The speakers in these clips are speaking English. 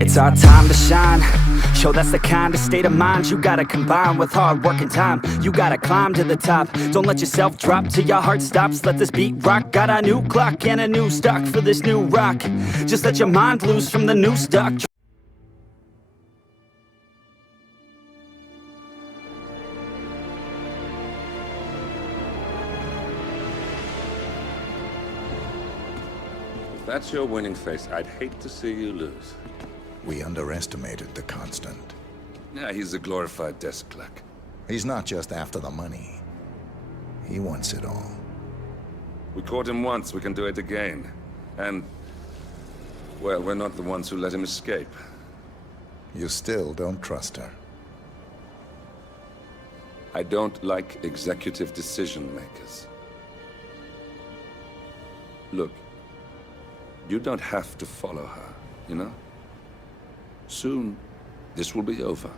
It's our time to shine. Yo, that's the kind of state of mind you gotta combine with hard work and time. You gotta climb to the top. Don't let yourself drop till your heart stops. Let this beat rock. Got a new clock and a new stock for this new rock. Just let your mind loose from the new stock. If that's your winning face, I'd hate to see you lose. We underestimated the Constant. Yeah, he's a glorified desk clerk. He's not just after the money. He wants it all. We caught him once, we can do it again. And, well, we're not the ones who let him escape. You still don't trust her. I don't like executive decision makers. Look, you don't have to follow her, you know? Soon, this will be over.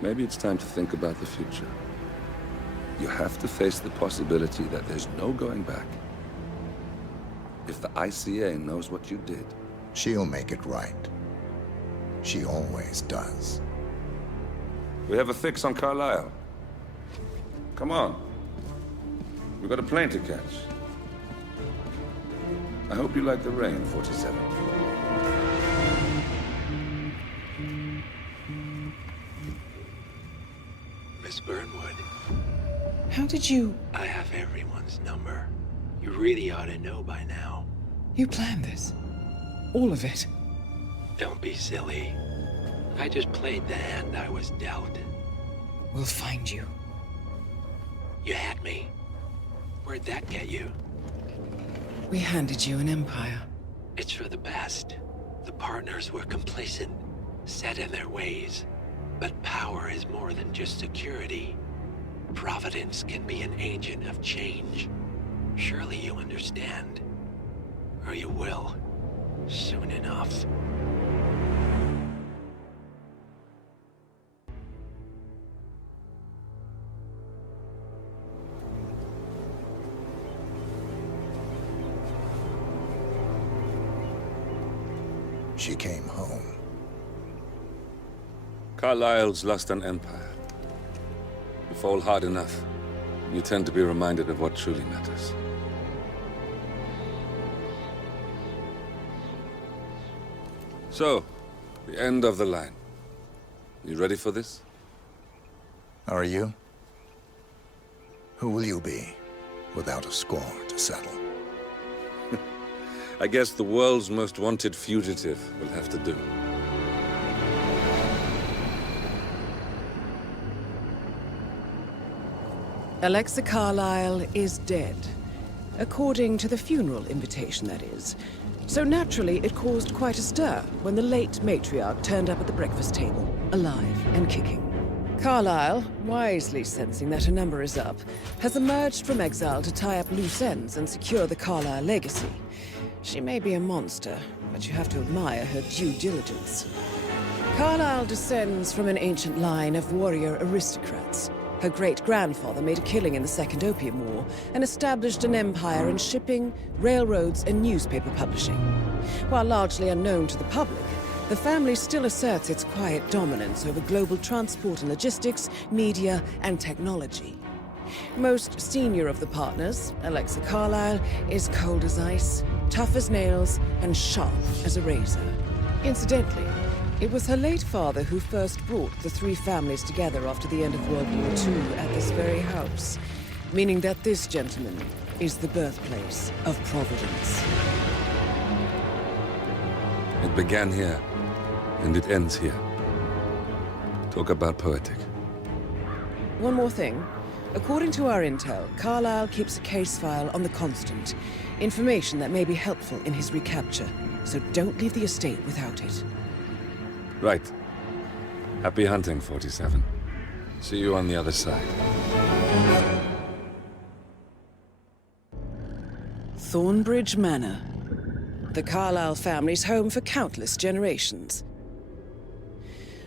Maybe it's time to think about the future. You have to face the possibility that there's no going back. If the ICA knows what you did... She'll make it right. She always does. We have a fix on Carlisle. Come on. We've got a plane to catch. I hope you like the rain, 47. Miss Burnwood. How did you... I have everyone's number. You really ought to know by now. You planned this? All of it? Don't be silly. I just played the hand I was dealt. We'll find you. You had me. Where'd that get you? We handed you an empire. It's for the best. The partners were complacent, set in their ways. But power is more than just security. Providence can be an agent of change. Surely you understand. Or you will. Soon enough. She came home. Carlisle's lost an empire. You fall hard enough, you tend to be reminded of what truly matters. So, the end of the line. You ready for this? Are you? Who will you be, without a score to settle? I guess the world's most wanted fugitive will have to do. Alexa Carlisle is dead. According to the funeral invitation, that is. So naturally, it caused quite a stir when the late matriarch turned up at the breakfast table, alive and kicking. Carlisle, wisely sensing that her number is up, has emerged from exile to tie up loose ends and secure the Carlisle legacy. She may be a monster, but you have to admire her due diligence. Carlisle descends from an ancient line of warrior aristocrats. Her great-grandfather made a killing in the Second Opium War and established an empire in shipping, railroads, and newspaper publishing. While largely unknown to the public, the family still asserts its quiet dominance over global transport and logistics, media, and technology. Most senior of the partners, Alexa Carlisle, is cold as ice, tough as nails, and sharp as a razor. Incidentally, it was her late father who first brought the three families together after the end of World War II at this very house, meaning that this gentleman is the birthplace of Providence. It began here, and it ends here. Talk about poetic. One more thing. According to our intel, Carlisle keeps a case file on the Constant. Information that may be helpful in his recapture, so don't leave the estate without it. Right. Happy hunting, 47. See you on the other side. Thornbridge Manor. The Carlisle family's home for countless generations.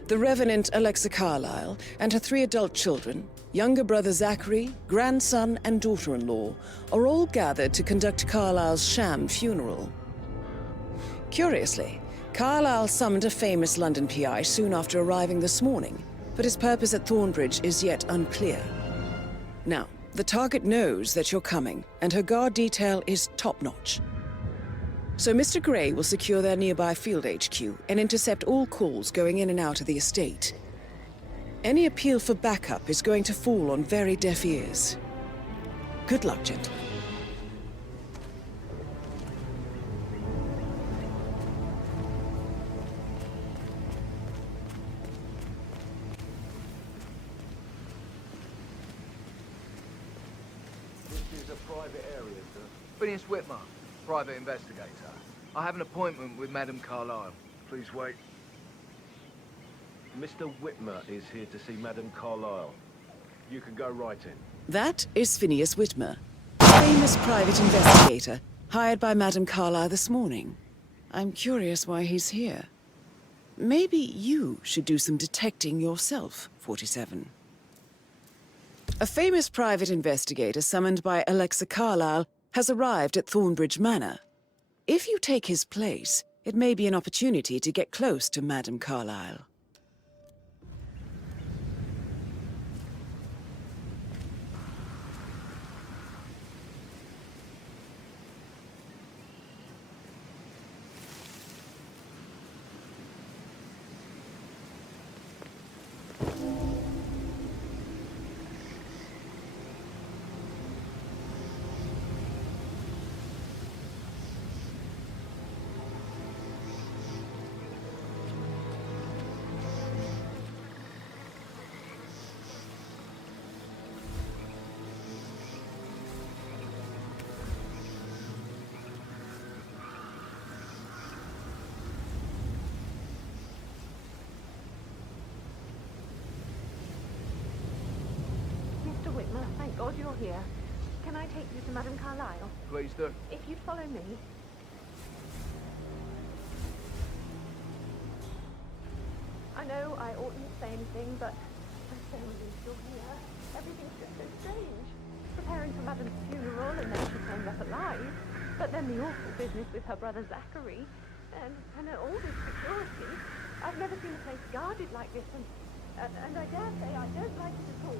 The Revenant Alexa Carlisle and her 3 adult children, younger brother Zachary, grandson and daughter-in-law, are all gathered to conduct Carlisle's sham funeral. Curiously, Carlyle summoned a famous London PI soon after arriving this morning, but his purpose at Thornbridge is yet unclear. Now, the target knows that you're coming, and her guard detail is top-notch. So Mr. Gray will secure their nearby field HQ and intercept all calls going in and out of the estate. Any appeal for backup is going to fall on very deaf ears. Good luck, gentlemen. This is a private area, sir. Phineas Whitmer, private investigator. I have an appointment with Madame Carlyle. Please wait. Mr. Whitmer is here to see Madame Carlyle. You can go right in. That is Phineas Whitmer, famous private investigator, hired by Madame Carlyle this morning. I'm curious why he's here. Maybe you should do some detecting yourself, 47. A famous private investigator summoned by Alexa Carlyle has arrived at Thornbridge Manor. If you take his place, it may be an opportunity to get close to Madame Carlyle. Mr. Whitmer, thank God you're here. Can I take you to Madame Carlyle? Please do. If you'd follow me. I know I oughtn't say anything, but I'm so relieved you're here. Everything's just so strange. Preparing for Madame's funeral, and then she turned up alive. But then the awful business with her brother Zachary, and all this security. I've never seen a place guarded like this, and I dare say I don't like it at all.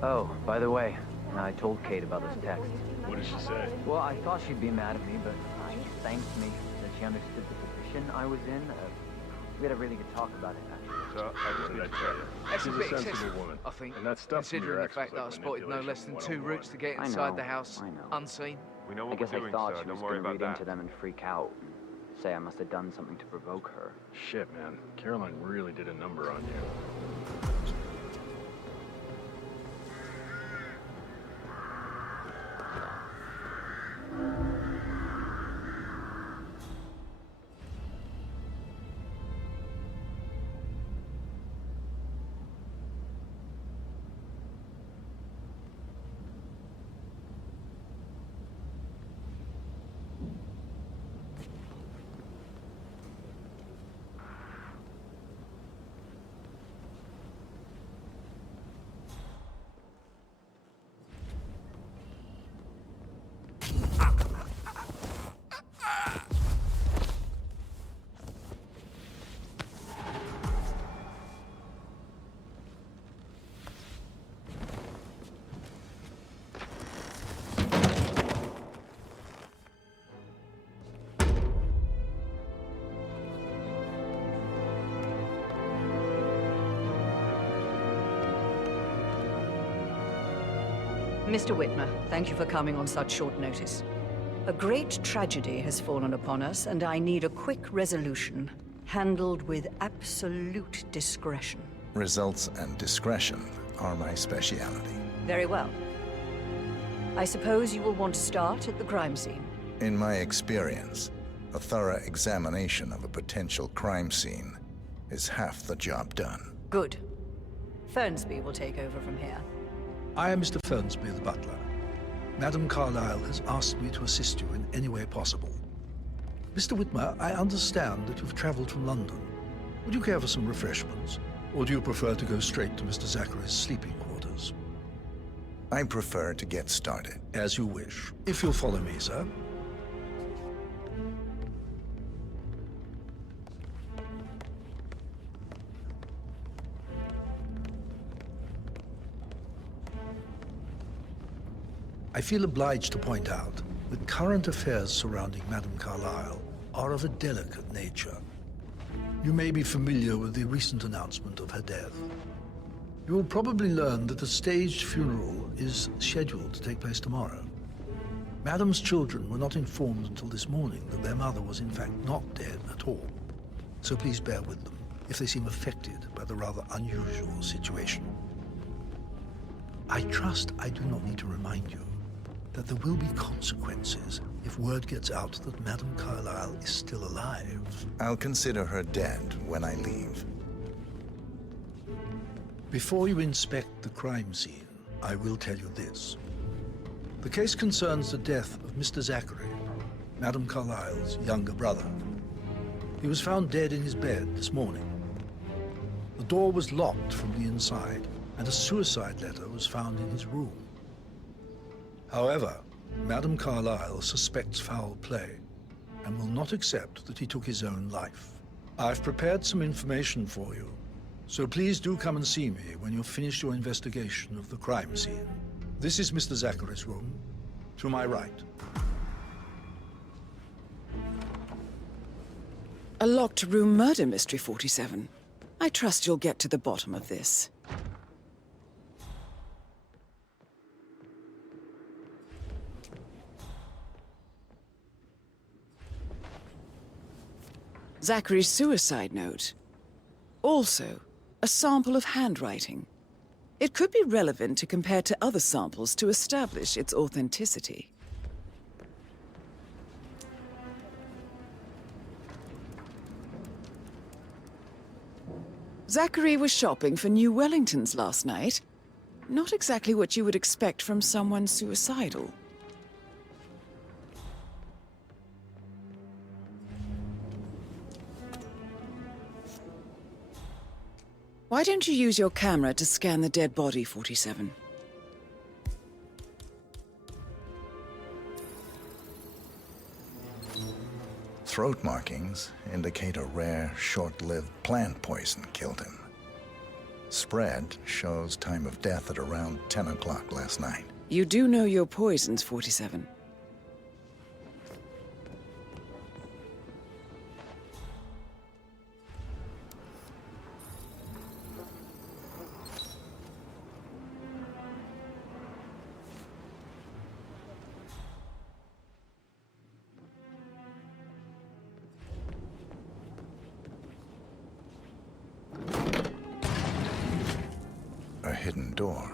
Oh, by the way, I told Kate about this text. What did she say? Well, I thought she'd be mad at me, but she thanked me that she understood the position I was in. We had a really good talk about it, actually. So, I just need to tell you, That's she's a bit a sensible excessive, woman. I think, And that stuff from your considering the ex fact was that I like spotted no less than 2 manipulation routes to get I inside know, the house I know. unseen. We know I what guess we're I doing, thought so she was don't worry going to about read that. into them and freak out. Say I must have done something to provoke her. Shit, man. Caroline really did a number on you. Mr. Whitmer, thank you for coming on such short notice. A great tragedy has fallen upon us, and I need a quick resolution, handled with absolute discretion. Results and discretion are my speciality. Very well. I suppose you will want to start at the crime scene. In my experience, a thorough examination of a potential crime scene is half the job done. Good. Fernsby will take over from here. I am Mr. Fernsby, the butler. Madame Carlyle has asked me to assist you in any way possible. Mr. Whitmer, I understand that you've traveled from London. Would you care for some refreshments? Or do you prefer to go straight to Mr. Zachary's sleeping quarters? I prefer to get started. As you wish. If you'll follow me, sir. I feel obliged to point out that current affairs surrounding Madame Carlyle are of a delicate nature. You may be familiar with the recent announcement of her death. You will probably learn that a staged funeral is scheduled to take place tomorrow. Madame's children were not informed until this morning that their mother was in fact not dead at all. So please bear with them if they seem affected by the rather unusual situation. I trust I do not need to remind you that there will be consequences if word gets out that Madame Carlyle is still alive. I'll consider her dead when I leave. Before you inspect the crime scene, I will tell you this. The case concerns the death of Mr. Zachary, Madame Carlyle's younger brother. He was found dead in his bed this morning. The door was locked from the inside, and a suicide letter was found in his room. However, Madame Carlyle suspects foul play and will not accept that he took his own life. I've prepared some information for you, so please do come and see me when you've finished your investigation of the crime scene. This is Mr. Zachary's room, to my right. A locked room murder mystery, 47. I trust you'll get to the bottom of this. Zachary's suicide note. Also, a sample of handwriting. It could be relevant to compare to other samples to establish its authenticity. Zachary was shopping for New Wellingtons last night. Not exactly what you would expect from someone suicidal. Why don't you use your camera to scan the dead body, 47? Throat markings indicate a rare, short-lived plant poison killed him. Spread shows time of death at around 10 o'clock last night. You do know your poisons, 47. A hidden door.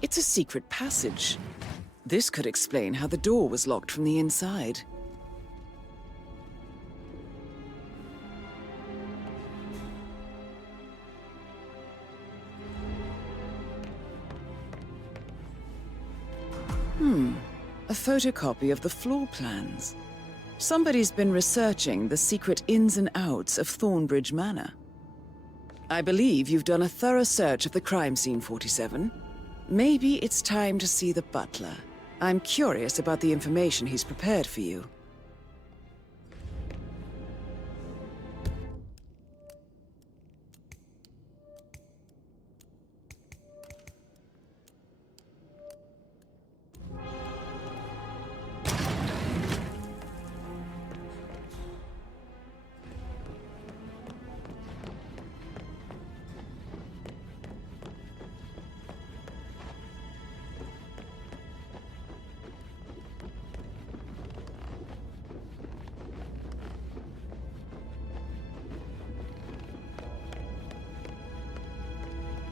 It's a secret passage. This could explain how the door was locked from the inside. A photocopy of the floor plans. Somebody's been researching the secret ins and outs of Thornbridge Manor. I believe you've done a thorough search of the crime scene, 47. Maybe it's time to see the butler. I'm curious about the information he's prepared for you.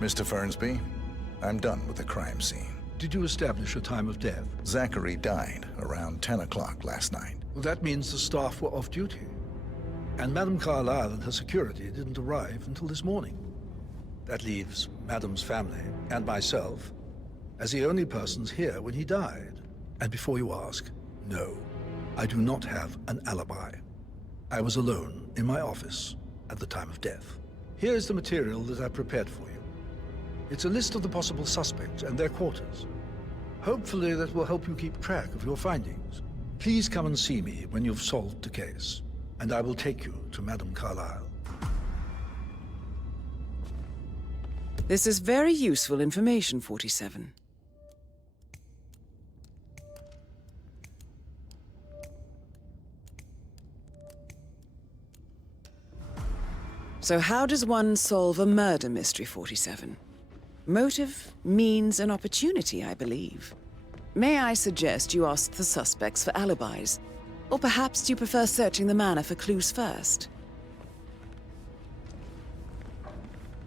Mr. Fernsby, I'm done with the crime scene. Did you establish a time of death? Zachary died around 10 o'clock last night. Well, that means the staff were off duty. And Madame Carlyle and her security didn't arrive until this morning. That leaves Madame's family and myself as the only persons here when he died. And before you ask, no, I do not have an alibi. I was alone in my office at the time of death. Here is the material that I've prepared for you. It's a list of the possible suspects and their quarters. Hopefully that will help you keep track of your findings. Please come and see me when you've solved the case, and I will take you to Madame Carlyle. This is very useful information, 47. So how does one solve a murder mystery, 47? Motive, means, and opportunity, I believe. May I suggest you ask the suspects for alibis? Or perhaps you prefer searching the manor for clues first?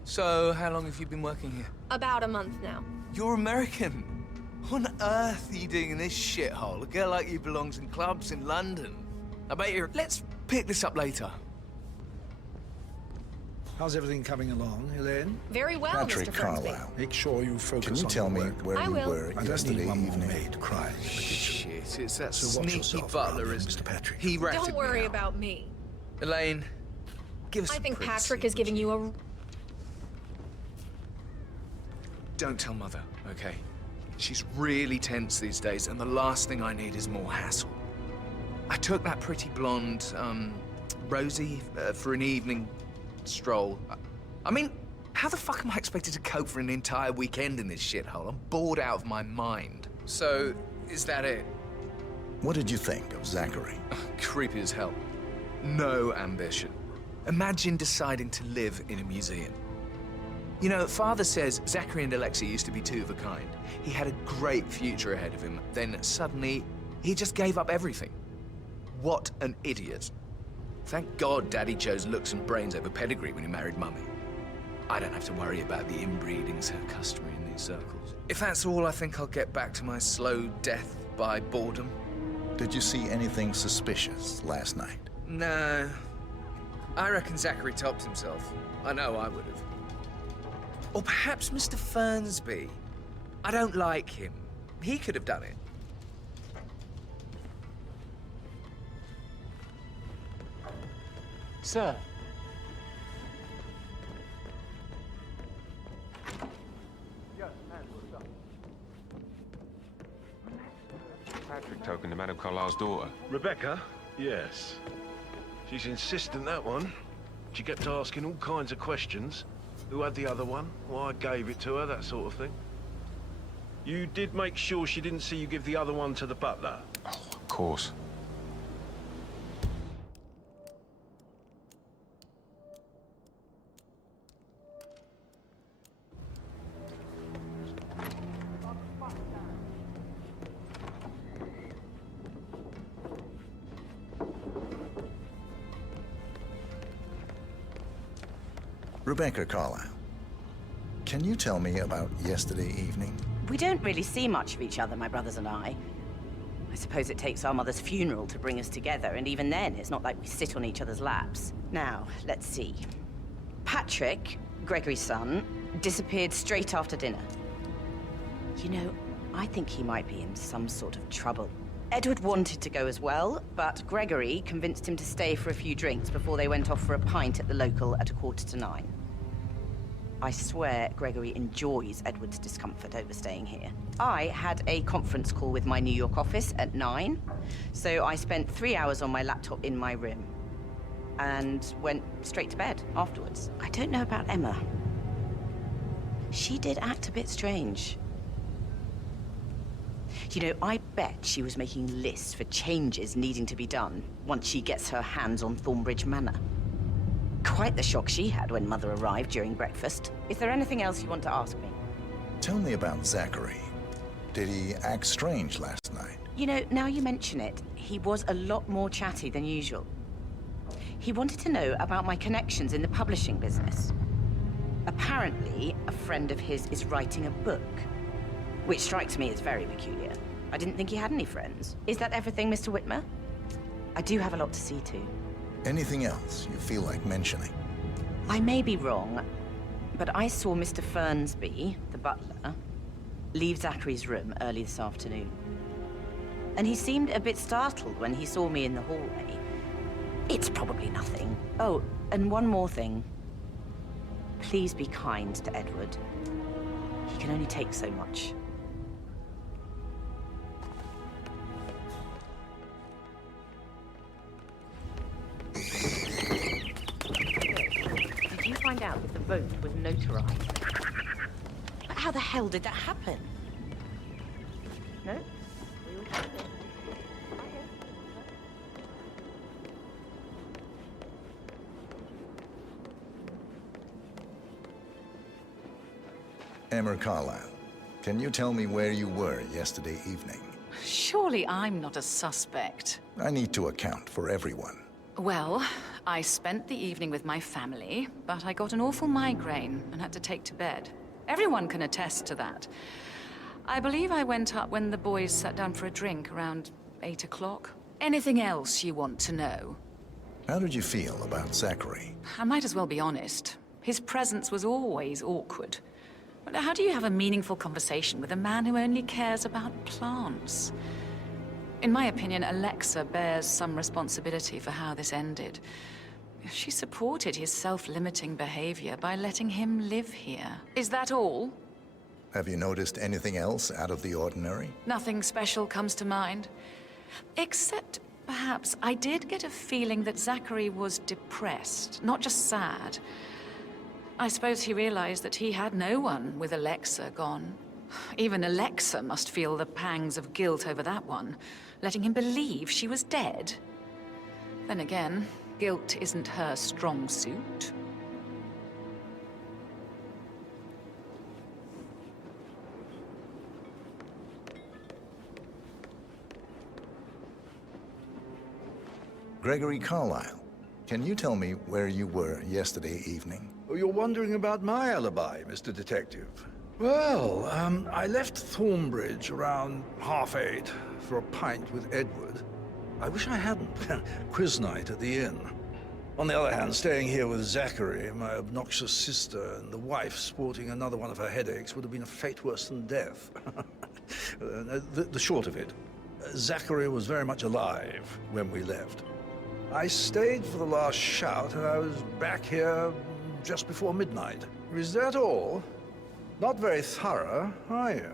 So, how long have you been working here? About a month now. You're American. What on earth are you doing in this shithole? A girl like you belongs in clubs in London. I bet you're... Let's pick this up later. How's everything coming along, Elaine? Very well, Patrick Mr. Fernsby. Carlyle. Make sure you focus on Can you tell me your work. where I you will. were I don't yesterday need one more evening? maid crying in the kitchen. Shit, it's that So watch sneaky yourself butler, around, isn't Mr. it? Patrick. He ratted Don't worry me out. about me. Elaine, give us I some think privacy, Patrick is would giving you? you a... Don't tell Mother, okay? She's really tense these days, and the last thing I need is more hassle. I took that pretty blonde, Rosie, for an evening stroll. I mean, how the fuck am I expected to cope for an entire weekend in this shithole? I'm bored out of my mind. So, is that it? What did you think of Zachary? Creepy as hell. No ambition. Imagine deciding to live in a museum. You know, Father says Zachary and Alexei used to be two of a kind. He had a great future ahead of him. Then suddenly, he just gave up everything. What an idiot. Thank God Daddy chose looks and brains over pedigree when he married Mummy. I don't have to worry about the inbreeding so customary in these circles. If that's all, I think I'll get back to my slow death by boredom. Did you see anything suspicious last night? No. I reckon Zachary topped himself. I know I would have. Or perhaps Mr. Fernsby. I don't like him. He could have done it. Sir. Patrick talking to Madame Carlyle's daughter. Rebecca? Yes. She's insistent, that one. She kept asking all kinds of questions. Who had the other one? Why I gave it to her, that sort of thing. You did make sure she didn't see you give the other one to the butler? Oh, of course. Rebecca Carlyle, can you tell me about yesterday evening? We don't really see much of each other, my brothers and I. I suppose it takes our mother's funeral to bring us together, and even then, it's not like we sit on each other's laps. Now, let's see. Patrick, Gregory's son, disappeared straight after dinner. You know, I think he might be in some sort of trouble. Edward wanted to go as well, but Gregory convinced him to stay for a few drinks before they went off for a pint at the local at 9:15. I swear Gregory enjoys Edward's discomfort over staying here. I had a conference call with my New York office at 9, so I spent 3 hours on my laptop in my room and went straight to bed afterwards. I don't know about Emma. She did act a bit strange. You know, I bet she was making lists for changes needing to be done once she gets her hands on Thornbridge Manor. Quite the shock she had when Mother arrived during breakfast. Is there anything else you want to ask me? Tell me about Zachary. Did he act strange last night? You know, now you mention it, he was a lot more chatty than usual. He wanted to know about my connections in the publishing business. Apparently, a friend of his is writing a book, which strikes me as very peculiar. I didn't think he had any friends. Is that everything, Mr. Whitmer? I do have a lot to see to. Anything else you feel like mentioning? I may be wrong, but I saw Mr. Fernsby, the butler, leave Zachary's room early this afternoon. And he seemed a bit startled when he saw me in the hallway. It's probably nothing. Oh, And one more thing. Please be kind to Edward. He can only take so much. Did you find out if the vote was notarized? But how the hell did that happen? No? We all did it. Emma Carlyle, can you tell me where you were yesterday evening? Surely I'm not a suspect. I need to account for everyone. Well, I spent the evening with my family, but I got an awful migraine and had to take to bed. Everyone can attest to that. I believe I went up when the boys sat down for a drink around 8 o'clock. Anything else you want to know? How did you feel about Zachary? I might as well be honest. His presence was always awkward. But how do you have a meaningful conversation with a man who only cares about plants? In my opinion, Alexa bears some responsibility for how this ended. She supported his self-limiting behavior by letting him live here. Is that all? Have you noticed anything else out of the ordinary? Nothing special comes to mind. Except, perhaps, I did get a feeling that Zachary was depressed, not just sad. I suppose he realized that he had no one with Alexa gone. Even Alexa must feel the pangs of guilt over that one, letting him believe she was dead. Then again, guilt isn't her strong suit. Gregory Carlyle, can you tell me where you were yesterday evening? Oh, you're wondering about my alibi, Mr. Detective. Well, I left Thornbridge around 8:30 for a pint with Edward. I wish I hadn't. Quiz night at the inn. On the other hand, staying here with Zachary, my obnoxious sister, and the wife sporting another one of her headaches would have been a fate worse than death. The short of it, Zachary was very much alive when we left. I stayed for the last shout, and I was back here just before midnight. Is that all? Not very thorough, are you?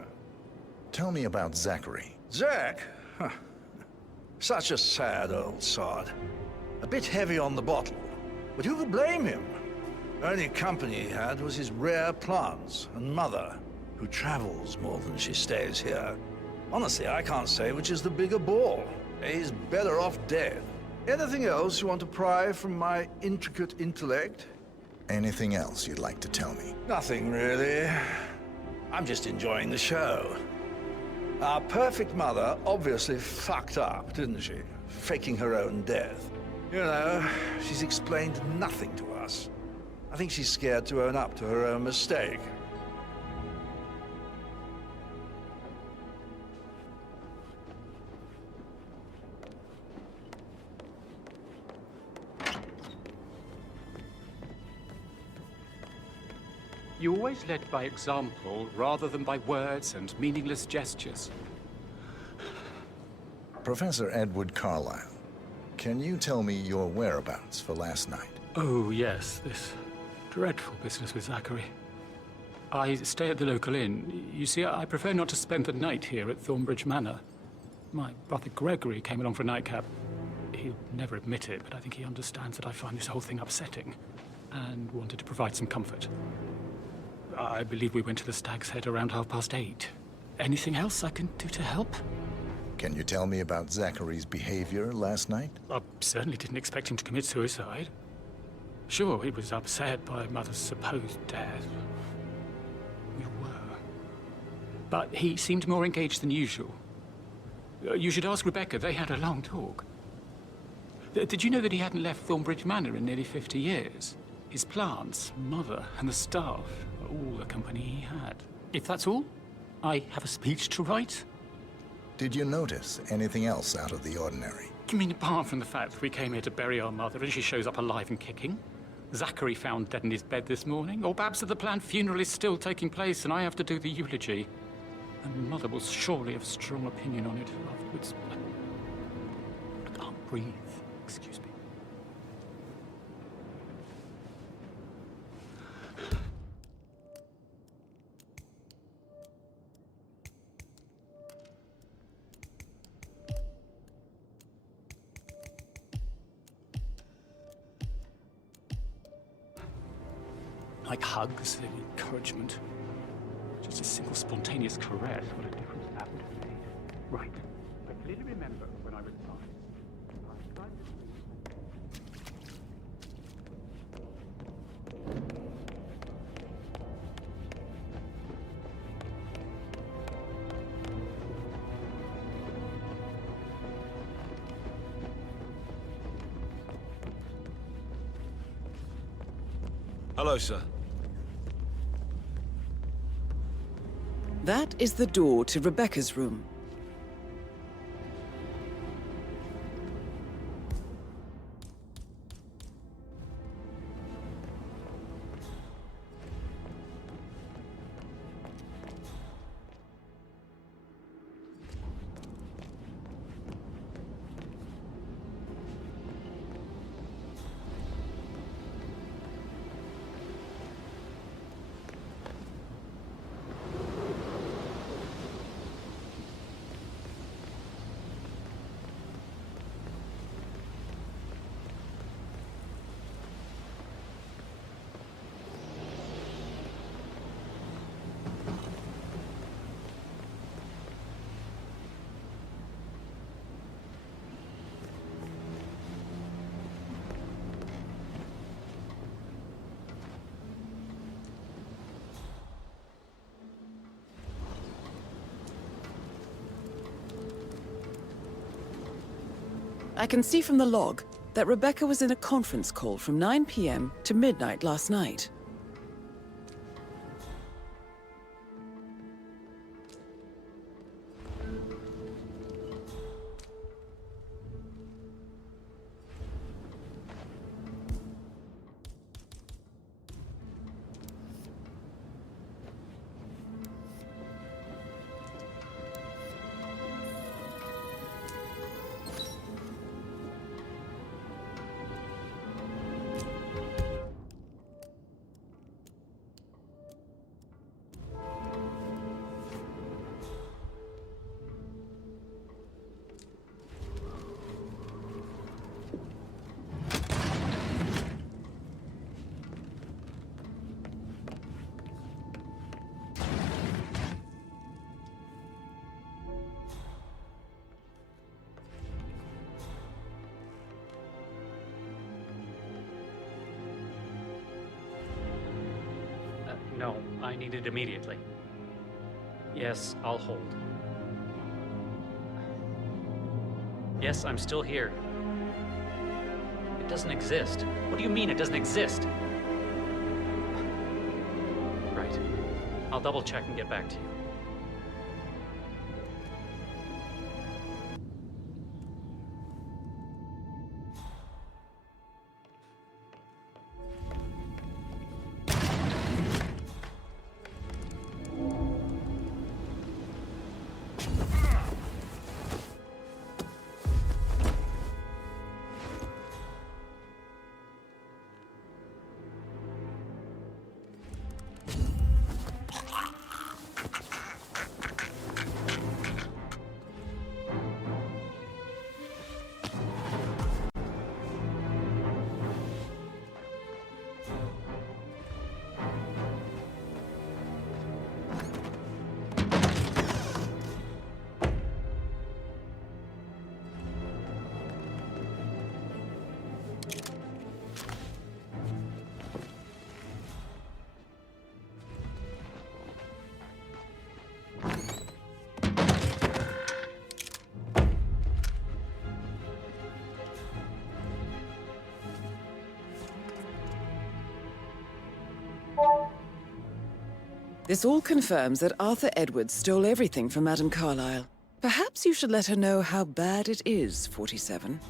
Tell me about Zachary. Zach? Huh. Such a sad old sod. A bit heavy on the bottle, but who could blame him? Only company he had was his rare plants and mother, who travels more than she stays here. Honestly, I can't say which is the bigger ball. He's better off dead. Anything else you want to pry from my intricate intellect? Anything else you'd like to tell me? Nothing, really. I'm just enjoying the show. Our perfect mother obviously fucked up, didn't she? Faking her own death. You know, she's explained nothing to us. I think she's scared to own up to her own mistake. You always led by example rather than by words and meaningless gestures. Professor Edward Carlyle, can you tell me your whereabouts for last night? Oh, yes, this dreadful business with Zachary. I stay at the local inn. You see, I prefer not to spend the night here at Thornbridge Manor. My brother Gregory came along for a nightcap. He'll never admit it, but I think he understands that I find this whole thing upsetting and wanted to provide some comfort. I believe we went to the Stag's Head around 8:30. Anything else I can do to help? Can you tell me about Zachary's behavior last night? I certainly didn't expect him to commit suicide. Sure, he was upset by Mother's supposed death. We were. But he seemed more engaged than usual. You should ask Rebecca. They had a long talk. Did you know that he hadn't left Thornbridge Manor in nearly 50 years? His plants, Mother, and the staff are all the company he had. If that's all, I have a speech to write. Did you notice anything else out of the ordinary? You mean apart from the fact that we came here to bury our mother and she shows up alive and kicking? Zachary found dead in his bed this morning? Or perhaps that the planned funeral is still taking place and I have to do the eulogy? And Mother will surely have a strong opinion on it afterwards. I can't breathe. Excuse me. like hugs and encouragement. Just a simple, spontaneous caress. What a difference that would have made. Right. I clearly remember when I was 5. Hello, sir. That is the door to Rebecca's room. I can see from the log that Rebecca was in a conference call from 9 p.m. to midnight last night. No, I need it immediately. Yes, I'll hold. Yes, I'm still here. It doesn't exist. What do you mean it doesn't exist? Right. I'll double check and get back to you. This all confirms that Arthur Edwards stole everything from Madame Carlyle. Perhaps you should let her know how bad it is, 47.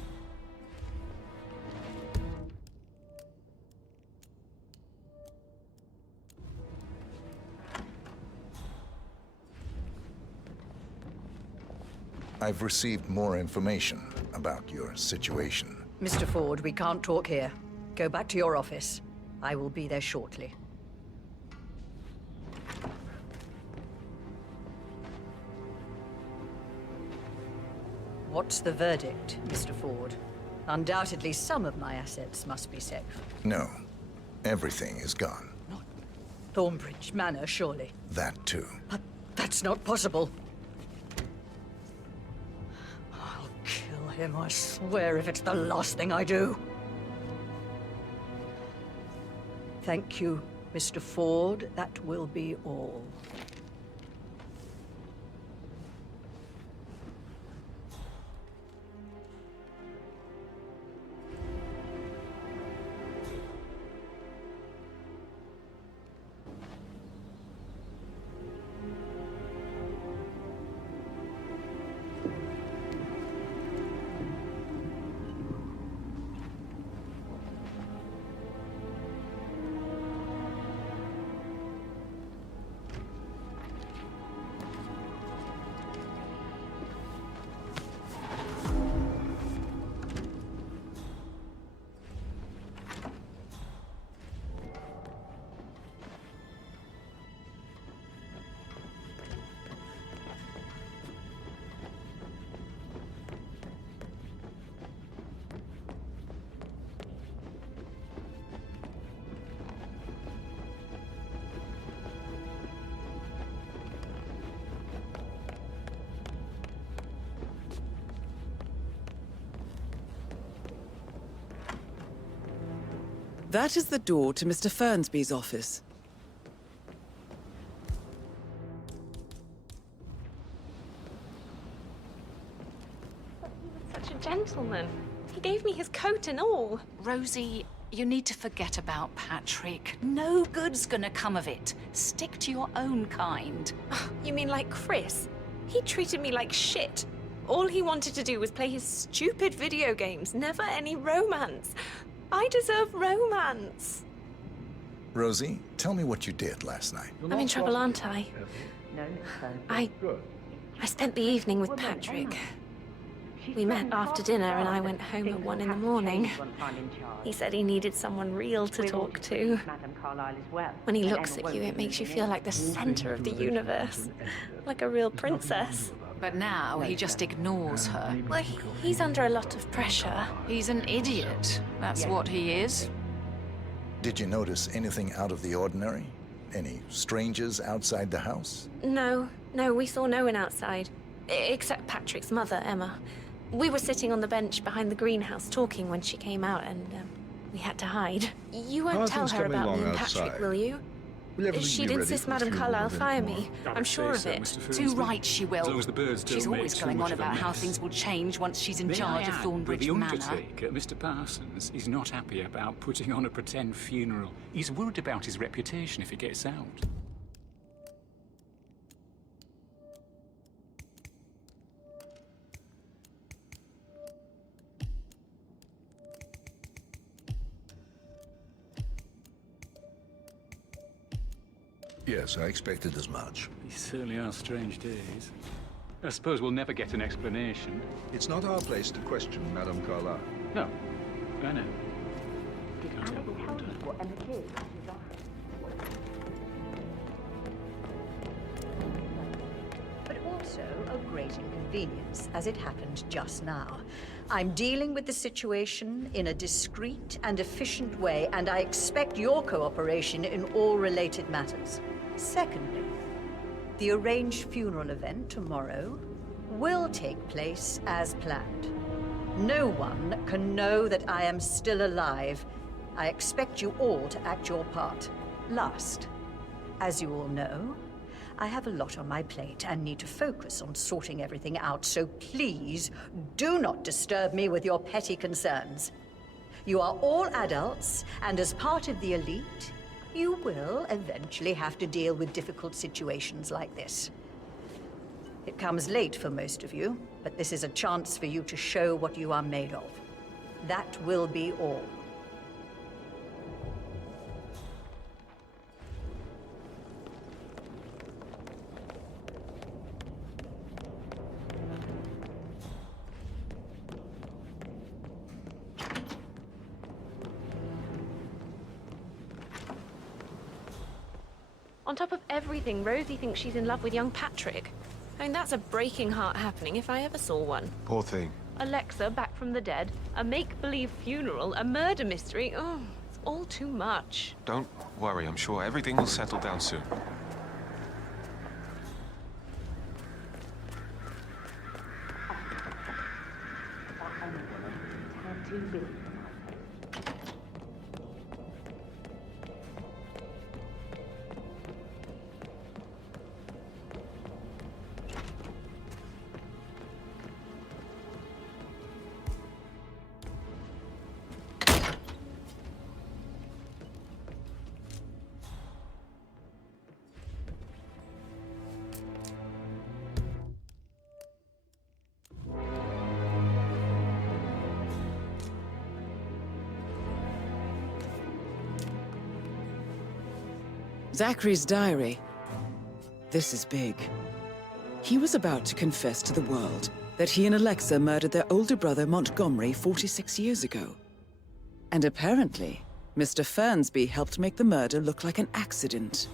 I've received more information about your situation. Mr. Ford, we can't talk here. Go back to your office. I will be there shortly. What's the verdict, Mr. Ford? Undoubtedly some of my assets must be safe. No. Everything is gone. Not Thornbridge Manor, surely. That too. But that's not possible. I'll kill him, I swear, if it's the last thing I do. Thank you, Mr. Ford. That will be all. That is the door to Mr. Fernsby's office. But he was such a gentleman. He gave me his coat and all. Rosie, you need to forget about Patrick. No good's gonna come of it. Stick to your own kind. You mean like Chris? He treated me like shit. All he wanted to do was play his stupid video games, never any romance. I deserve romance. Rosie, tell me what you did last night. I'm in trouble, aren't I? No, I spent the evening with Patrick. We met after dinner and I went home at 1 in the morning. He said he needed someone real to talk to. When he looks at you, it makes you feel like the center of the universe. Like a real princess. But now he just ignores her. Well, he's under a lot of pressure. He's an idiot. That's what he is. Did you notice anything out of the ordinary? Any strangers outside the house? No, we saw no one outside. Except Patrick's mother, Emma. We were sitting on the bench behind the greenhouse talking when she came out and we had to hide. You won't tell her about me and Patrick, will you? She'd insist Madame Carlyle fire me. I'm sure of it. Too right she will. As long as the birds don't She's make always too going much on of a about how mess. things will change once she's in charge of Thornbridge The Manor. undertaker, Mr. Parsons, is not happy about putting on a pretend funeral. He's worried about his reputation if it gets out. Yes, I expected as much. These certainly are strange days. I suppose we'll never get an explanation. It's not our place to question Madame Carlyle. No, I know. I can't help but wonder. But also a great inconvenience, as it happened just now. I'm dealing with the situation in a discreet and efficient way, and I expect your cooperation in all related matters. Secondly, the arranged funeral event tomorrow will take place as planned. No one can know that I am still alive. I expect you all to act your part. Last, as you all know, I have a lot on my plate and need to focus on sorting everything out, so please do not disturb me with your petty concerns. You are all adults, and as part of the elite, you will eventually have to deal with difficult situations like this. It comes late for most of you, but this is a chance for you to show what you are made of. That will be all. On top of everything, Rosie thinks she's in love with young Patrick. I mean, that's a breaking heart happening if I ever saw one. Poor thing. Alexa back from the dead, a make-believe funeral, a murder mystery. Oh, it's all too much. Don't worry, I'm sure everything will settle down soon. Zachary's diary. This is big. He was about to confess to the world that he and Alexa murdered their older brother Montgomery 46 years ago. And apparently, Mr. Fernsby helped make the murder look like an accident.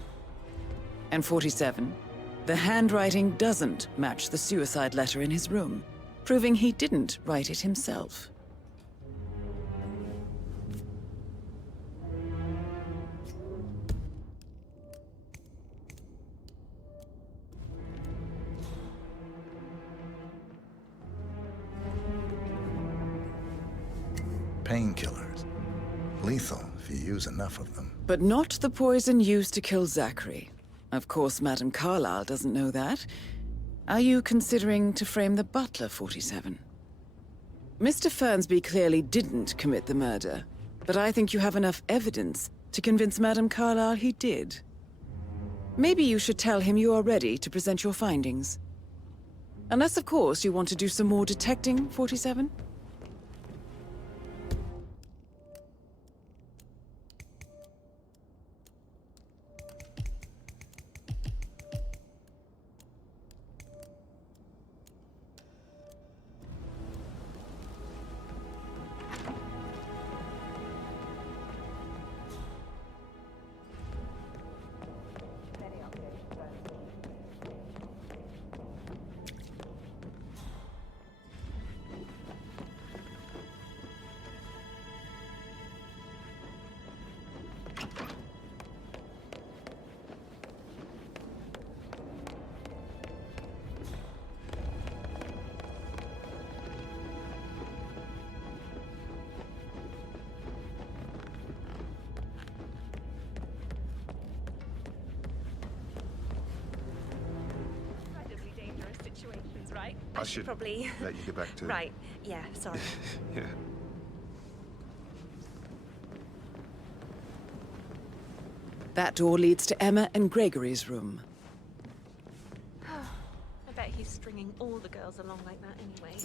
And 47, the handwriting doesn't match the suicide letter in his room, proving he didn't write it himself. Painkillers. Lethal if you use enough of them. But not the poison used to kill Zachary. Of course, Madame Carlyle doesn't know that. Are you considering to frame the butler, 47? Mr. Fernsby clearly didn't commit the murder, but I think you have enough evidence to convince Madame Carlyle he did. Maybe you should tell him you are ready to present your findings. Unless, of course, you want to do some more detecting, 47? I should probably let you get back to it. Right, yeah, sorry. Yeah. That door leads to Emma and Gregory's room. I bet he's stringing all the girls along like that anyway.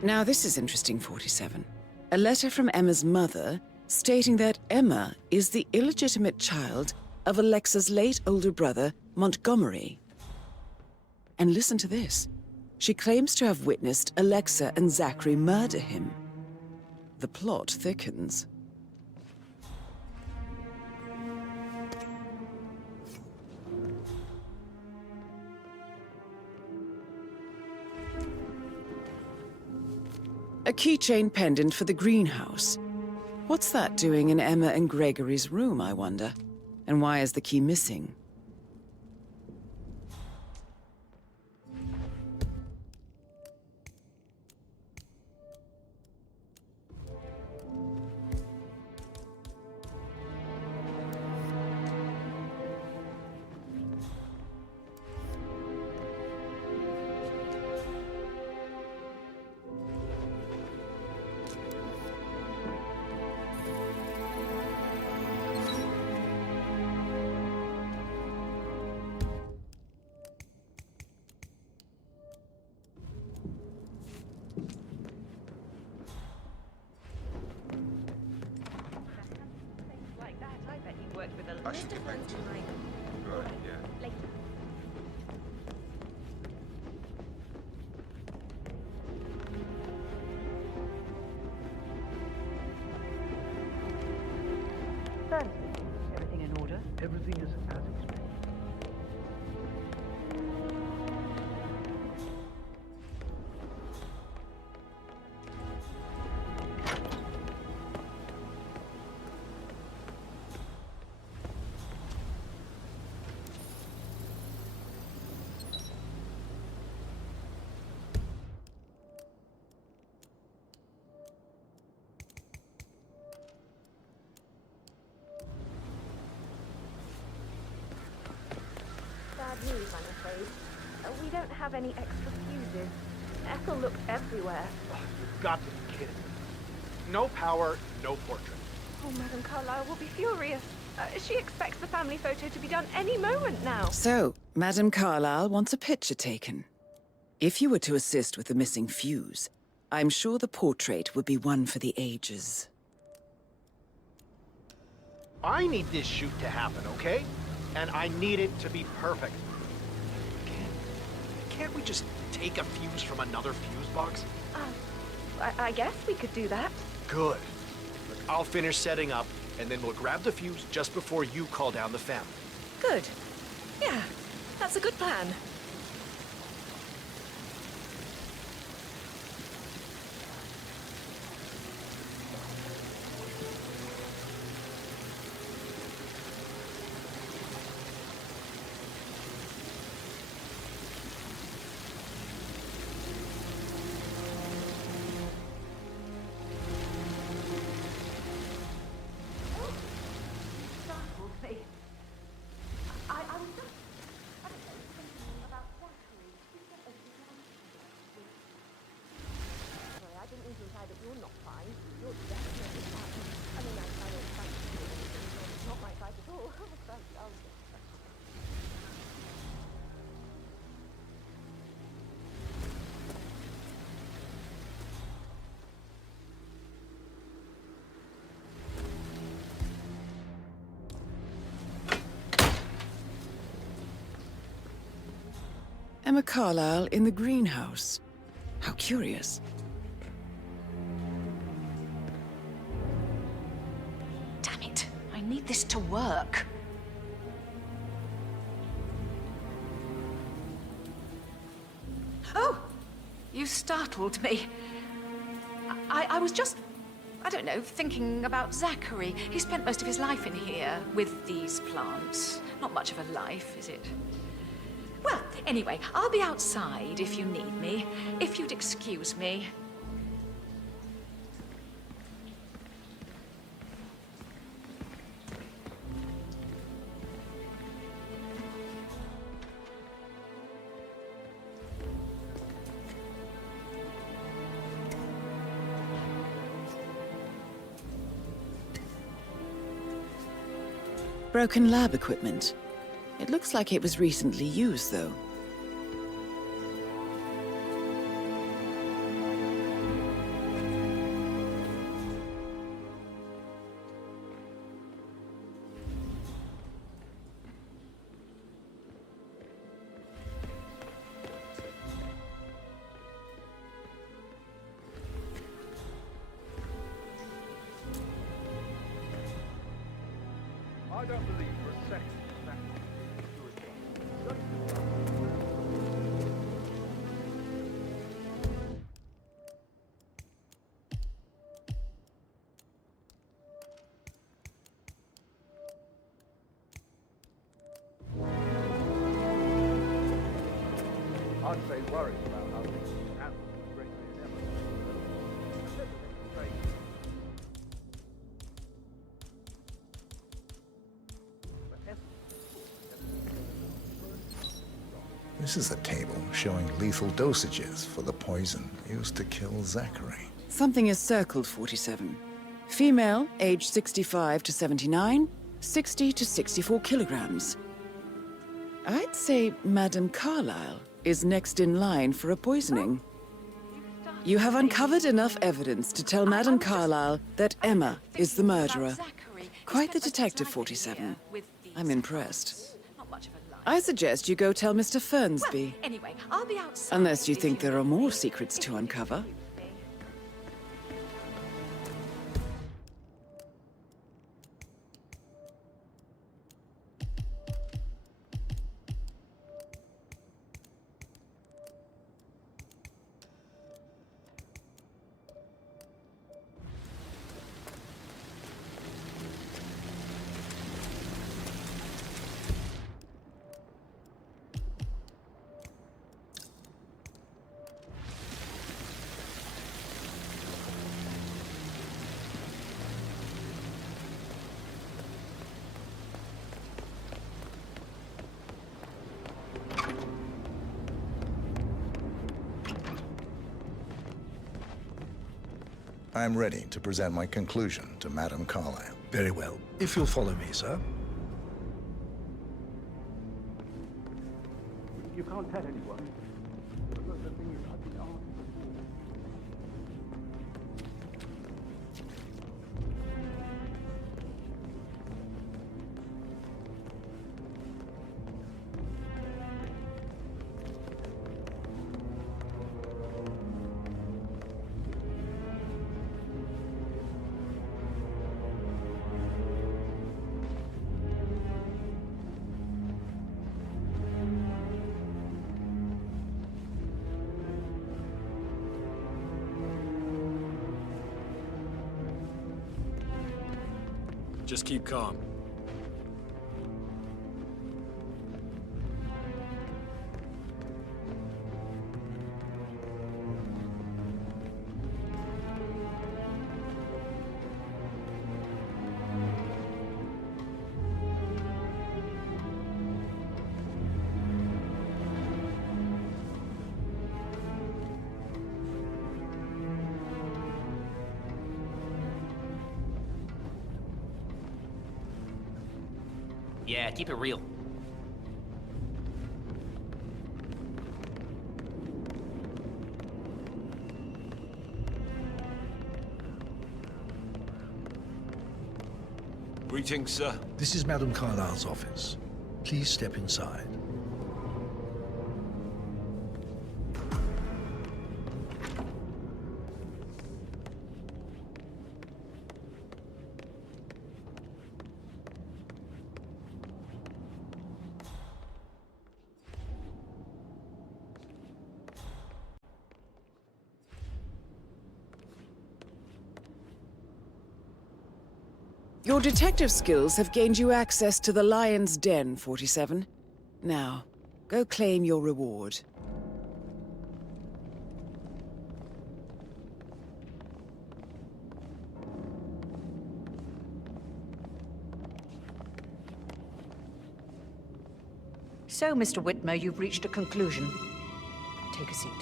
Now this is interesting, 47. A letter from Emma's mother stating that Emma is the illegitimate child of Alexa's late older brother, Montgomery. And listen to this. She claims to have witnessed Alexa and Zachary murder him. The plot thickens. A keychain pendant for the greenhouse. What's that doing in Emma and Gregory's room, I wonder? And why is the key missing? I should get back to it. Right, yeah. We don't have any extra fuses. Ethel looked everywhere. You've got to be kidding me. No power, no portrait. Oh, Madame Carlyle will be furious. She expects the family photo to be done any moment now. So, Madame Carlyle wants a picture taken. If you were to assist with the missing fuse, I'm sure the portrait would be one for the ages. I need this shoot to happen, okay? And I need it to be perfect. Can't we just take a fuse from another fuse box? I guess we could do that. Good. Look, I'll finish setting up, and then we'll grab the fuse just before you call down the family. Good. Yeah, that's a good plan. Emma Carlyle in the greenhouse. How curious. Damn it. I need this to work. Oh! You startled me. I was just, I don't know, thinking about Zachary. He spent most of his life in here with these plants. Not much of a life, is it? Well, anyway, I'll be outside if you need me. If you'd excuse me. Broken lab equipment. It looks like it was recently used, though. I don't believe for a second that I'd say worried about how things happen greatly in Emma. This is a table showing lethal dosages for the poison used to kill Zachary. Something is circled 47. Female, age 65 to 79, 60 to 64 kilograms. I'd say Madame Carlyle is next in line for a poisoning. You have uncovered enough evidence to tell Madame Carlyle that Emma is the murderer. Quite the detective, 47. I'm impressed. I suggest you go tell Mr. Fernsby. Anyway, I'll be outside. Unless you think there are more secrets to uncover. I'm ready to present my conclusion to Madame Carlyle. Very well. If you'll follow me, sir. You can't tell anyone. The thing is, I've been asked. Just keep calm. Yeah, keep it real. Greetings, sir. This is Madame Carlyle's office. Please step inside. Your detective skills have gained you access to the Lion's Den, 47. Now, go claim your reward. So, Mr. Whitmer, you've reached a conclusion. Take a seat.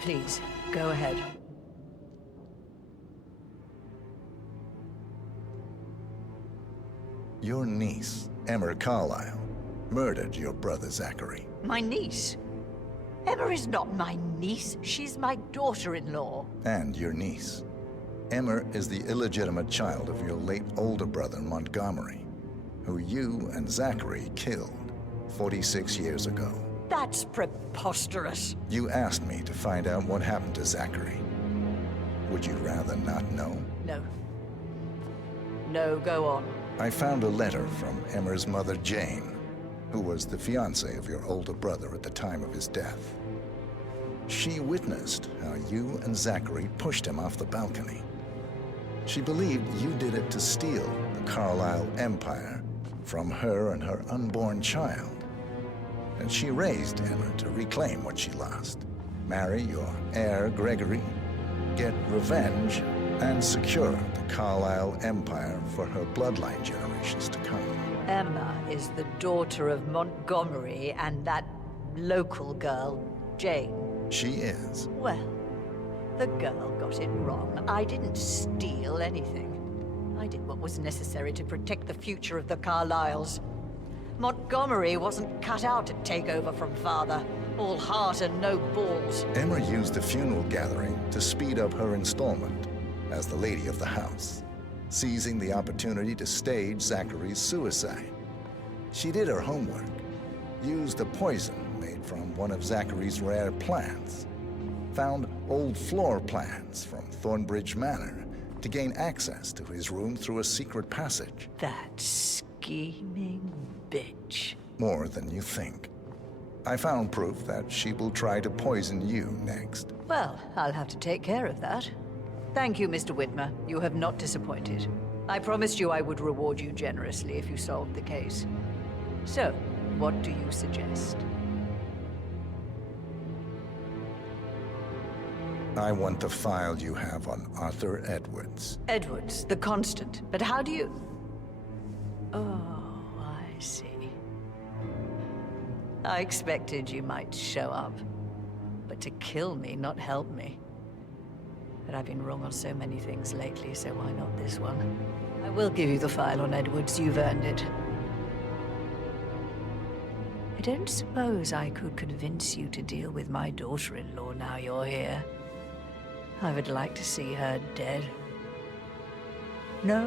Please, go ahead. Your niece, Emma Carlyle, murdered your brother Zachary. My niece? Emma is not my niece. She's my daughter-in-law. And your niece. Emma is the illegitimate child of your late older brother Montgomery, who you and Zachary killed 46 years ago. That's preposterous. You asked me to find out what happened to Zachary. Would you rather not know? No. No, go on. I found a letter from Emma's mother, Jane, who was the fiancée of your older brother at the time of his death. She witnessed how you and Zachary pushed him off the balcony. She believed you did it to steal the Carlyle empire from her and her unborn child. And she raised Emma to reclaim what she lost, marry your heir, Gregory, get revenge, and secure the Carlyle empire for her bloodline generations to come. Emma is the daughter of Montgomery and that local girl, Jane. She is. Well, the girl got it wrong. I didn't steal anything. I did what was necessary to protect the future of the Carlyles. Montgomery wasn't cut out to take over from father. All heart and no balls. Emma used the funeral gathering to speed up her installment as the lady of the house, seizing the opportunity to stage Zachary's suicide. She did her homework, used a poison made from one of Zachary's rare plants, found old floor plans from Thornbridge Manor to gain access to his room through a secret passage. That scheming bitch. More than you think. I found proof that she will try to poison you next. Well, I'll have to take care of that. Thank you, Mr. Whitmer. You have not disappointed. I promised you I would reward you generously if you solved the case. So, what do you suggest? I want the file you have on Arthur Edwards. Edwards, the Constant. But how do you... Oh, I see. I expected you might show up. but to kill me, not help me. But I've been wrong on so many things lately, so why not this one? I will give you the file on Edwards. You've earned it. I don't suppose I could convince you to deal with my daughter-in-law now you're here. I would like to see her dead. No?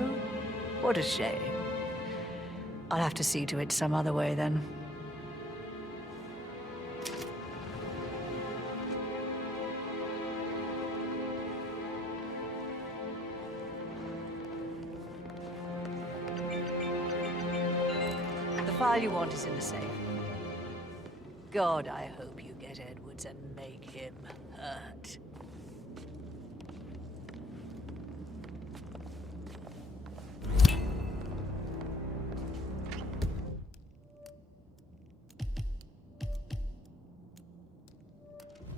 What a shame. I'll have to see to it some other way then. The file you want is in the safe. God, I hope you get Edwards and make him hurt.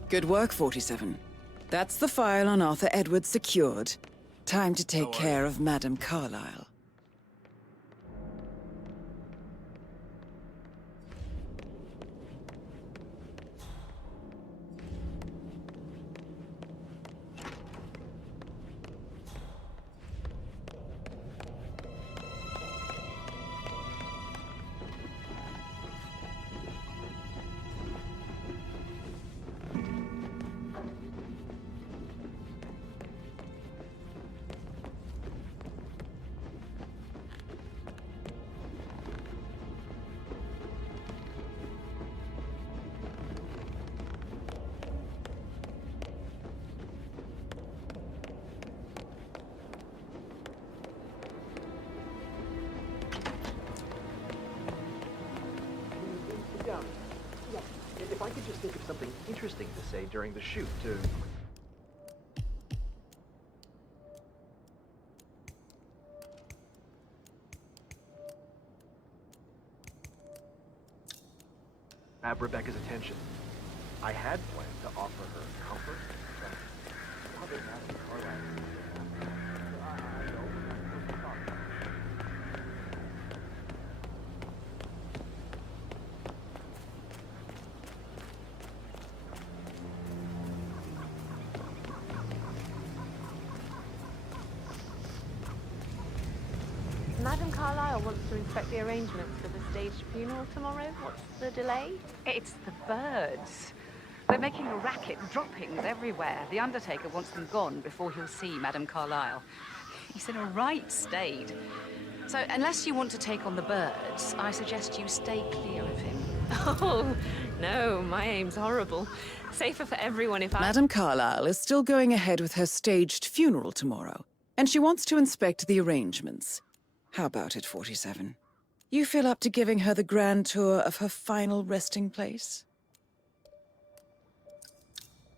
Good work, 47. That's the file on Arthur Edwards secured. Time to take care of Madame Carlyle. If I could just think of something interesting to say during the shoot, to... have Rebecca's attention. I had planned to offer her comfort, but now that Madame Carlyle... Madame Carlyle wants to inspect the arrangements for the staged funeral tomorrow. What's the delay? It's the birds. They're making a racket, droppings everywhere. The Undertaker wants them gone before he'll see Madame Carlyle. He's in a right state. So, unless you want to take on the birds, I suggest you stay clear of him. Oh, no, my aim's horrible. Safer for everyone if I... Madame Carlyle is still going ahead with her staged funeral tomorrow, and she wants to inspect the arrangements. How about it, 47? You feel up to giving her the grand tour of her final resting place?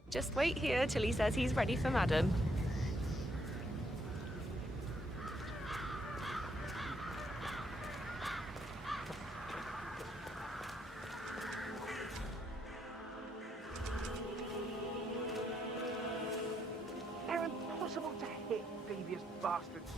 Just wait here till he says he's ready for Madame. They're impossible to hit, devious bastards.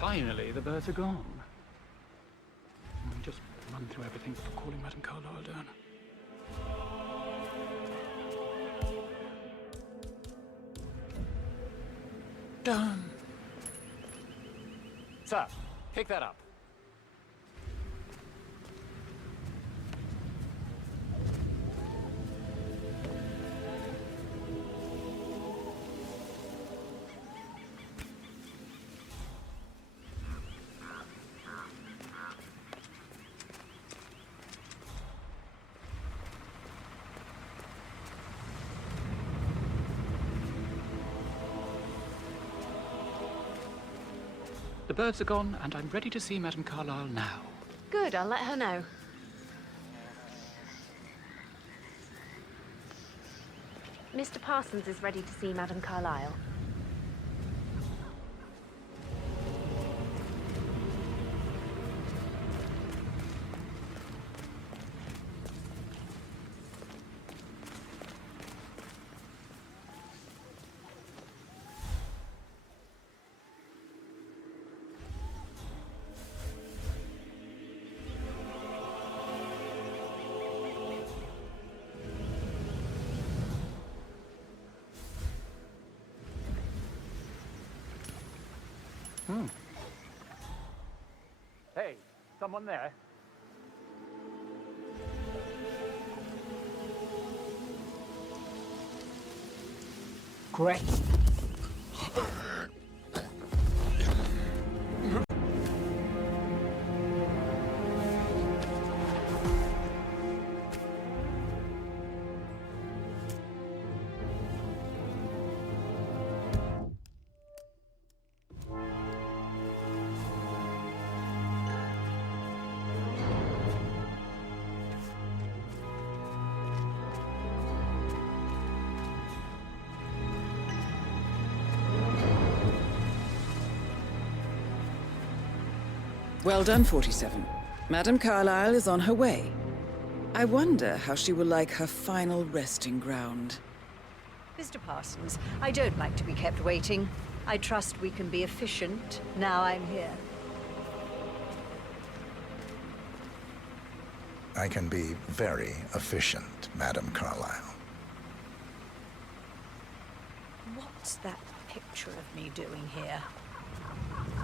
Finally, the birds are gone. Just run through everything before calling Madame Carlyle down. Done. Sir, pick that up. The birds are gone, and I'm ready to see Madame Carlyle now. Good, I'll let her know. Mr. Parsons is ready to see Madame Carlyle. Hey, someone there? Great. Well done, 47. Madame Carlyle is on her way. I wonder how she will like her final resting ground. Mr. Parsons, I don't like to be kept waiting. I trust we can be efficient now I'm here. I can be very efficient, Madame Carlyle. What's that picture of me doing here?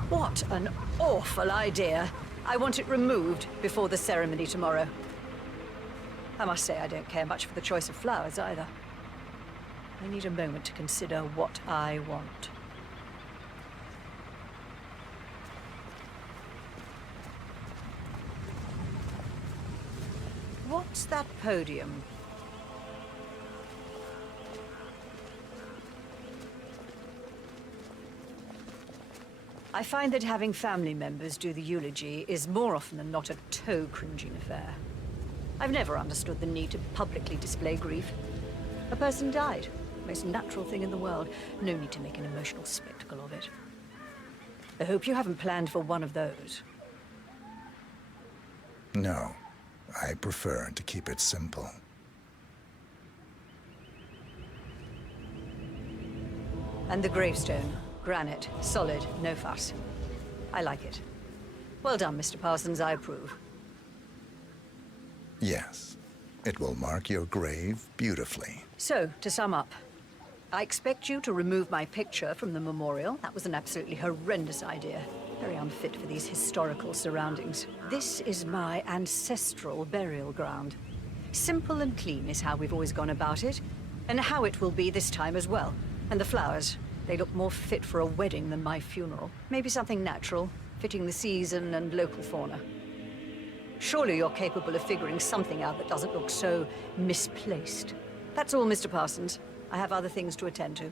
What an awful idea. I want it removed before the ceremony tomorrow. I must say I don't care much for the choice of flowers either. I need a moment to consider what I want. What's that podium? I find that having family members do the eulogy is more often than not a toe-cringing affair. I've never understood the need to publicly display grief. A person died. Most natural thing in the world. No need to make an emotional spectacle of it. I hope you haven't planned for one of those. No, I prefer to keep it simple. And the gravestone. Granite, solid, no fuss. I like it. Well done, Mr. Parsons, I approve. Yes, it will mark your grave beautifully. So, to sum up, I expect you to remove my picture from the memorial. That was an absolutely horrendous idea. Very unfit for these historical surroundings. This is my ancestral burial ground. Simple and clean is how we've always gone about it, and how it will be this time as well. And the flowers. They look more fit for a wedding than my funeral. Maybe something natural, fitting the season and local fauna. Surely you're capable of figuring something out that doesn't look so misplaced. That's all, Mr. Parsons. I have other things to attend to.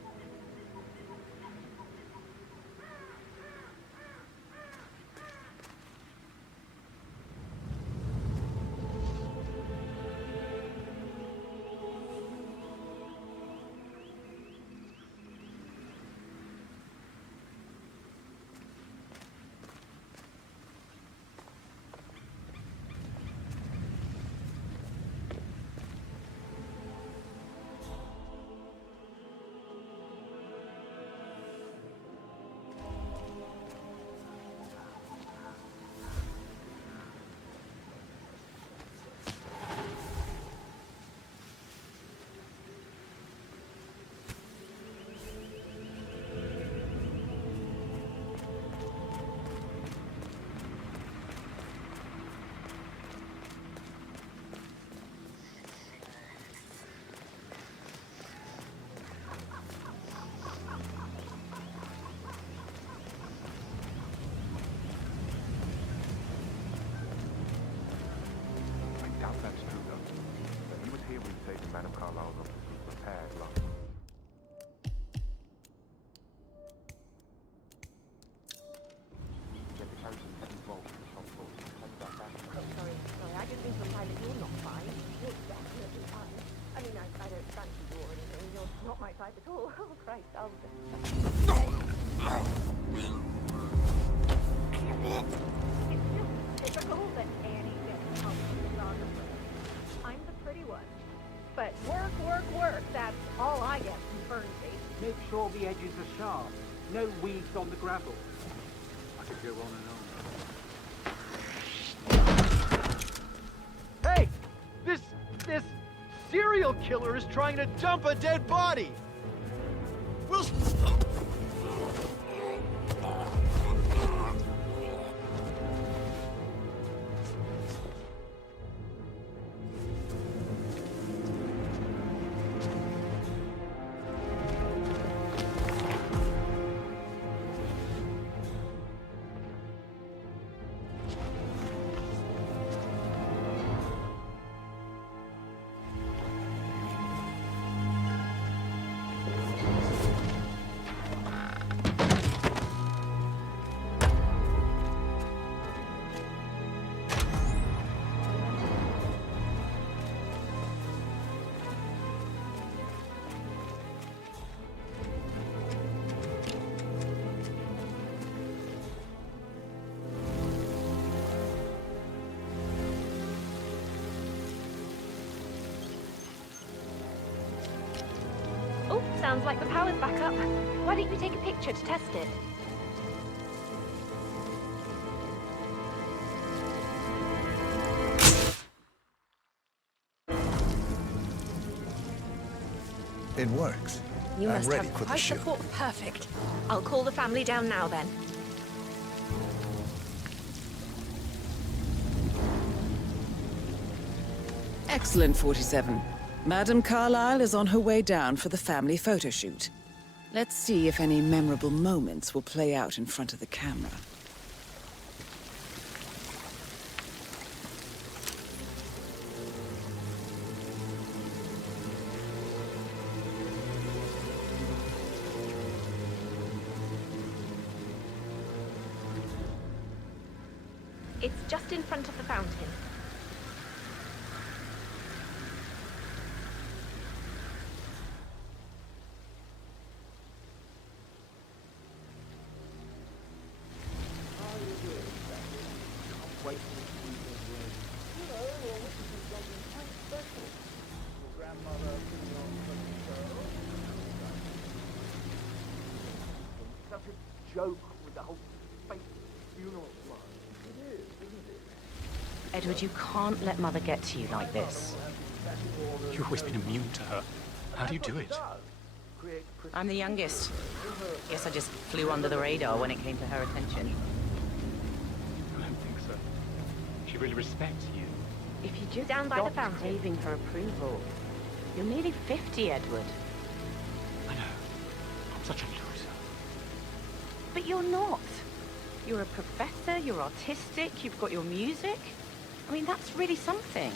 love this. It's typical that Annie gets help with the photographer. I'm the pretty one. But work, work, work. That's all I get from Fernsey. Make sure the edges are sharp. No weeds on the gravel. I could go on and on. Hey! This serial killer is trying to dump a dead body! We'll... Oh, sounds like the power's back up. Why don't you take a picture to test it? It works. You I'm must ready have for the quite shoot. support. Perfect. I'll call the family down now then. Excellent, 47. Madame Carlyle is on her way down for the family photo shoot. Let's see if any memorable moments will play out in front of the camera. It's just in front of the fountain. Such a joke with the whole fake funeral slide. It is, isn't it? Edward, you can't let Mother get to you like this. You've always been immune to her. How do you do it? I'm the youngest. Guess I just flew under the radar when it came to her attention. I don't think so. She really respects you. If you just Down by the stop fountain. craving her approval. You're nearly 50, Edward. I know. I'm such a loser. But you're not. You're a professor, you're artistic, you've got your music. I mean, that's really something.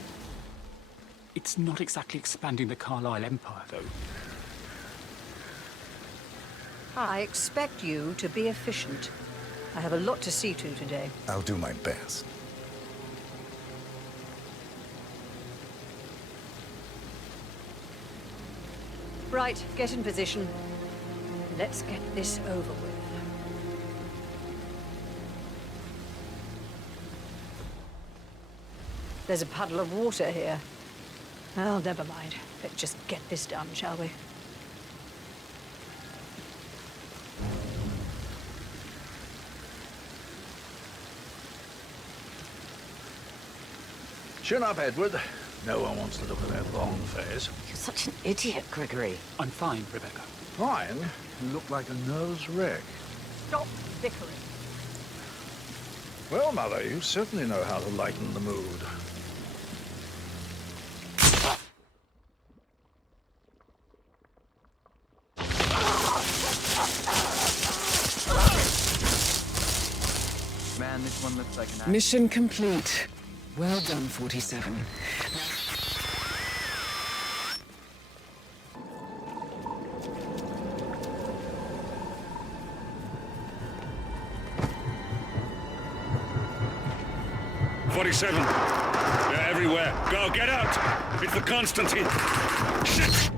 It's not exactly expanding the Carlyle Empire, though. I expect you to be efficient. I have a lot to see to today. I'll do my best. Right, get in position. Let's get this over with. There's a puddle of water here. Well, never mind. Let's just get this done, shall we? Chin up, Edward. No one wants to look at that long face. You're such an idiot, Gregory. I'm fine, Rebecca. Fine? You look like a nervous wreck. Stop bickering. Well, Mother, you certainly know how to lighten the mood. Man, this one looks like an Mission complete. Well done, 47. They're everywhere. Go, get out! It's the Constantine. Shit!